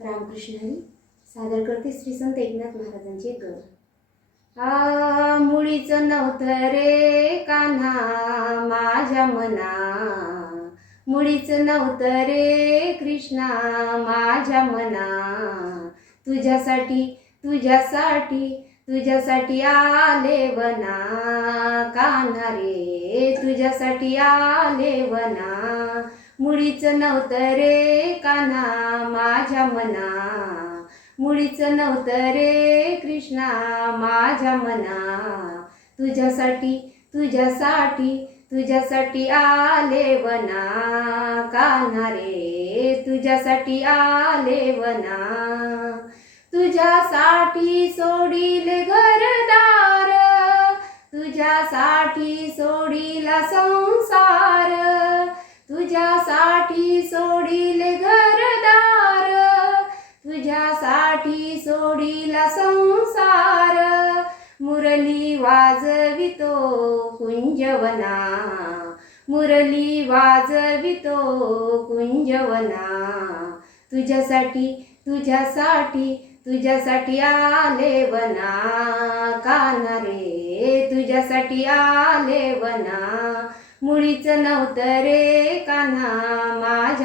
रामकृष्ण हरी सादर करते श्री संत एकनाथ महाराजांचे ग आ मुळीचं नव्हतं रे कान्हा माझ्या मना. मुळीचं नव्हतं रे कृष्णा माझ्या मना. तुझ्यासाठी तुझ्यासाठी तुझ्यासाठी आले वना. कान्हा रे तुझ्यासाठी आले वना. मुळीचं नव्हतं रे काना माझ्या मना. मुळीचं नव्हतं रे कृष्णा माझ्या मना. तुझ्यासाठी तुझ्यासाठी तुझ्यासाठी आले वना. काना रे तुझ्यासाठी आले वना. तुझ्यासाठी सोडील घरदार. तुझ्यासाठी सोडीला संसार सोडील घरदार तुझ्यासाठी सोडीला संसार. मुरली वाजवितो कुंजवना मुरली वाजवितो कुंजवना. तुझ्यासाठी तुझ्यासाठी तुझ्यासाठी आले वना काना रे? तुझ्यासाठी आले वना. मुळीचं नव्हतं रे काना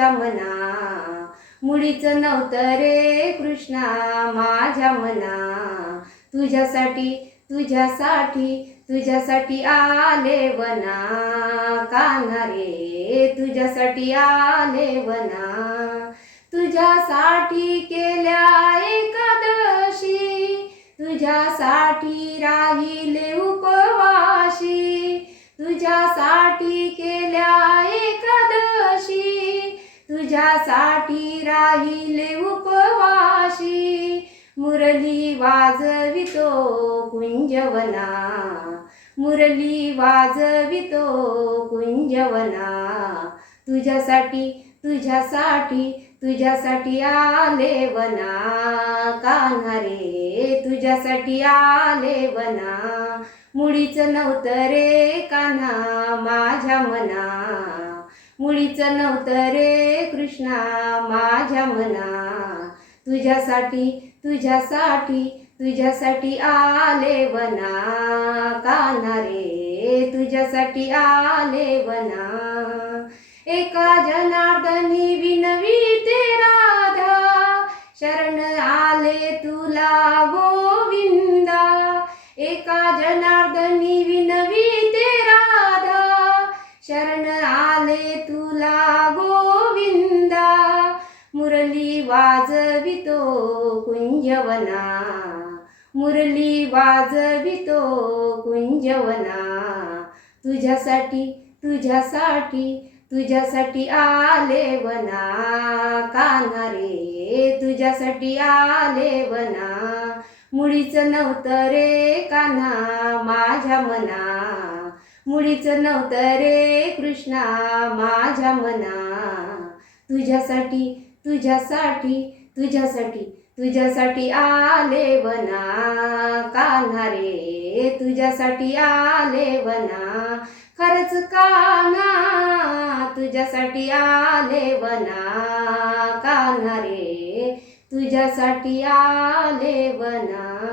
माझ्या मना मुळीच नव्हतं रे कृष्णा माझ्या मना. तुझ्यासाठी तुझ्यासाठी तुझ्यासाठी आले वना. काना रे? तुझ्यासाठी आले वना. तुझ्यासाठी केल्या एकादशी. तुझ्यासाठी राहिले उपवाशी. तुझ्यासाठी केल्या एकादशी. तुझ्यासाठी राहिले उपवाशी. मुरली वाजवितो कुंजवना. मुरली वाजवितो कुंजवना. तुझ्यासाठी तुझ्यासाठी तुझ्यासाठी आले वना. कान्हा रे तुझ्यासाठी आले वना. मुळीचं नव्हतं रे कान्हा माझ्या मना. मुळीचं नव्हतं रे कृष्णा माझ्या मना. तुझ्यासाठी तुझ्यासाठी तुझ्यासाठी आले वना. काना रे? तुझ्यासाठी आले वना. एका जनार्दनी विनवी ते राधा. शरण आले तुला गोविंदा. एका जनार्दनी विनवी ते राधा. शरण आले तुला गोविंदा मुरली वाजवितो कुंजवना मुरली वाजवितो कुंजवना तुझ्यासाठी तुझ्यासाठी तुझ्यासाठी आले वना कान्हा रे तुझ्यासाठी आले वना मुळीचं नव्हतं रे कान्हा माझ्या मना. मुळीचं नव्हतं रे कृष्णा माझ्या मना. तुझ्यासाठी तुझ्यासाठी तुझ्यासाठी तुझ्यासाठी आले वना. कान्हा रे? तुझ्यासाठी आले वना. खरंच काना तुझ्यासाठी आले वना. कान्हा रे? तुझ्यासाठी आले वना.